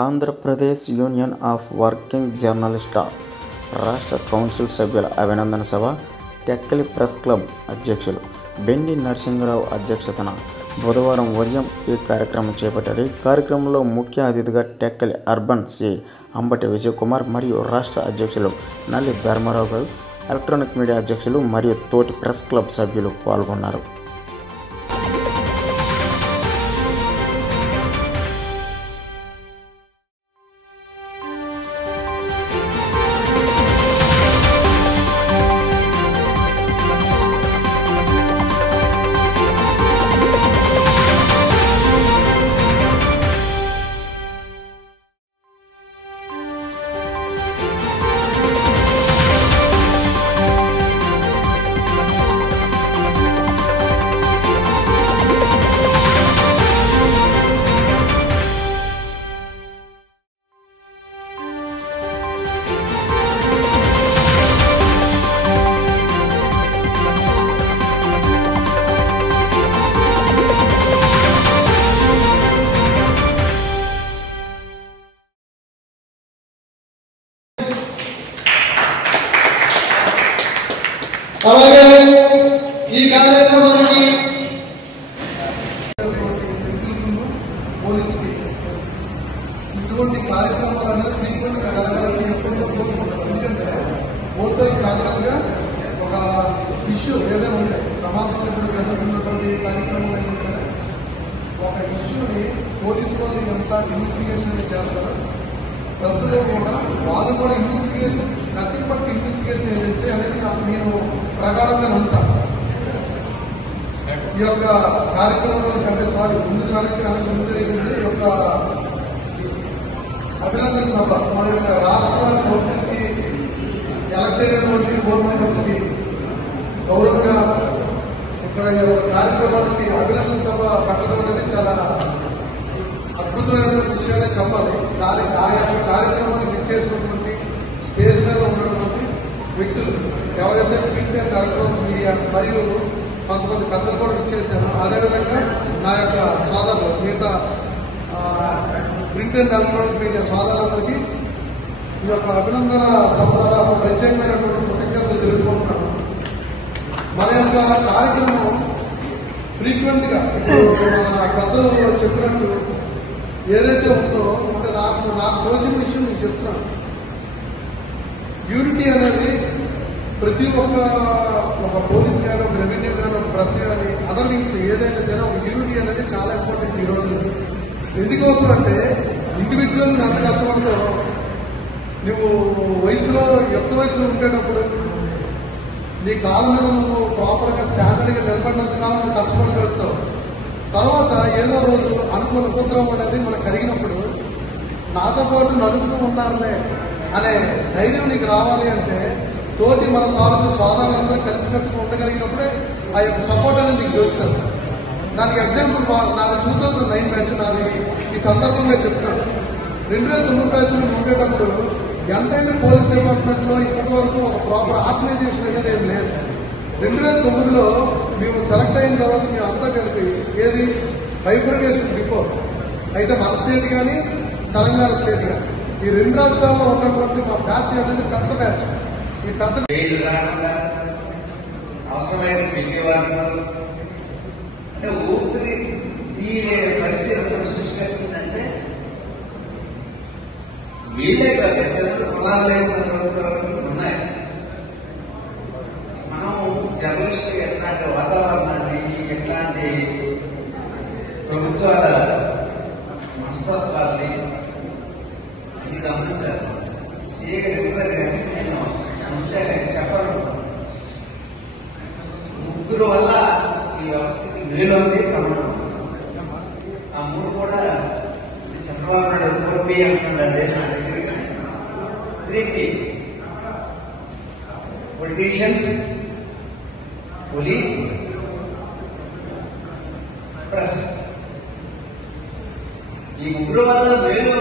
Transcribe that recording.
Andhra Pradesh union of working జర్నలిస్టుల రాష్ట్ర council సభ్యుల అభినందన సభ టెక్కలి ప్రెస్ క్లబ్ అధ్యక్షులు బెండి నరసింహరావు అధ్యక్షతన బుధవారం ఉదయం ఈ కార్యక్రమం చేపట్టారు. ఈ కార్యక్రమంలో ముఖ్య అతిథిగా టెక్కలి అర్బన్ సిఐ అంబటి విజయకుమార్ మరియు రాష్ట్ర అధ్యక్షులు నల్లి ధర్మారావు గారు, ఎలక్ట్రానిక్ మీడియా అధ్యక్షులు మరియు తోటి ప్రెస్ క్లబ్ సభ్యులు పాల్గొన్నారు. అలాగే ఈ కార్యక్రమానికి పోలీసుకి ఇటువంటి కార్యక్రమాలను ఫ్రీక్వెంట్గా జరగాలని ఎప్పుడో కోరుకుంటారు. ఎందుకంటే ఓటు ప్రాధాన్యంగా ఒక ఇష్యూ ఏదైనా ఉంటాయి, సమాజంలో జరుగుతున్నటువంటి కార్యక్రమాలు అయినా సరే ఒక ఇష్యూని పోలీసు వాళ్ళు ఇన్వెస్టిగేషన్ చేస్తారు. ప్రస్తుతం కూడా వాళ్ళు కూడా investigation nothing but investigation agency అనేది నేను ప్రకారంగా నమ్ముతాను. ఈ యొక్క కార్యక్రమంలో కంటే సారి ముందు జరిగింది ఈ యొక్క అభినందన సభ మన యొక్క రాష్ట్ర కౌన్సిల్ కి ఎలక్ట్ అయినటువంటి 4 మెంబర్స్ కి గౌరవంగా ఇక్కడ ఈ యొక్క కార్యక్రమానికి అభినందన సభ పెట్టడం అనేది చాలా అద్భుతమైనటువంటి విషయాన్ని చెప్పాలి. ఆ యొక్క కార్యక్రమాన్ని చేసినటువంటి స్టేజ్ మీద ఉన్నటువంటి వ్యక్తులు ఎవరైతే ప్రింట్ అండ్ ఎలక్ట్రానిక్ మీడియా మరియు కొంతమంది పెద్దలు కూడా ఇచ్చేశారు. అదేవిధంగా నా యొక్క సోదరులు మిగతా ప్రింట్ అండ్ ఎలక్ట్రానిక్ మీడియా సోదరులందరికీ ఈ యొక్క అభినందన సభ ప్రత్యేకమైనటువంటి కృతజ్ఞతలు తెలుపుకుంటున్నాను. మన యొక్క కార్యక్రమం ఫ్రీక్వెంట్ గా మన పెద్దలు చెప్పినట్టు ఏదైతే ఉందో అంటే నాకు తోచిన విషయం మీకు చెప్తున్నాను. యూనిటీ అనేది ప్రతి ఒక పోలీస్ కానీ ఒక రెవెన్యూ కానీ ఒక ప్రెస్ కానీ అదర్ వింగ్స్ ఏదైనా సరే ఒక యూనిటీ అనేది చాలా ఇంపార్టెంట్ ఈ రోజు. ఎందుకోసం అంటే ఇండివిజువల్ అంత కష్టపడతావు. నువ్వు వయసులో యుక్త వయసులో ఉండేటప్పుడు నీ కాళ్ళ మీద నువ్వు ప్రాపర్గా స్టాండర్డ్గా నిలబడినంత కాలం నువ్వు కష్టపడి పెడతావు. తర్వాత ఏదో రోజు అనుకున్న ఉపద్రవం అనేది మనకు కలిగినప్పుడు నాతో పాటు నలుగురు ఉన్నారులే అనే ధైర్యం నీకు రావాలి అంటే తోటి మన తాలూకు సోదరులందరూ కలిసినట్టు ఉండగలిగినప్పుడే ఆ యొక్క సపోర్ట్ అనేది నీకు దొరుకుతుంది. దానికి ఎగ్జాంపుల్ నాది 2009 బ్యాచ్ నాది ఈ సందర్భంగా చెప్తున్నాను. 2009 బ్యాచ్ ఉండేటప్పుడు ఎంటైర్ పోలీస్ డిపార్ట్మెంట్ లో ఇప్పటి వరకు ఒక ప్రాపర్ ఆర్గనైజేషన్ అనేది ఏం లేదు. 2009లో మేము సెలెక్ట్ అయిన తర్వాత మేము అంతా కలిపి ఏది బైఫర్కేషన్ బిఫోర్ అయితే మన స్టేట్ కానీ తెలంగాణ స్టేట్ కానీ ఈ 2 రాష్ట్రాల్లో ఉన్నటువంటి మా బ్యాచ్ అనేది పెద్ద బ్యాచ్. ఈ పెద్ద అవసరమైన ప్రతి వారిలో అంటే ఊపిరి తీరే పరిస్థితి ఎప్పుడు సృష్టిస్తుందంటే వీళ్ళే కాదు ఎక్కడ కులాలు వేసినటువంటి ఉన్నాయి. మనం జర్నలిస్ట్ ఎట్లాంటి వాతావరణాన్ని ఎట్లాంటి ప్రభుత్వాల మనస్తత్వాన్ని ఇది గమనించాలి. సీఏ చెప్పారు కానీ నేను అంటే చెప్పను. ముగ్గురు వల్ల ఈ వ్యవస్థకి మేలు ఉంది ప్రమాణం. ఆ 3 కూడా చంద్రబాబు నాయుడు 4P అంటున్నాడు. అదే నా దగ్గర కానీ 3P పొలిటీషియన్స్, పోలీస్, ప్రెస్. ఈ 3 వల్ల మేలు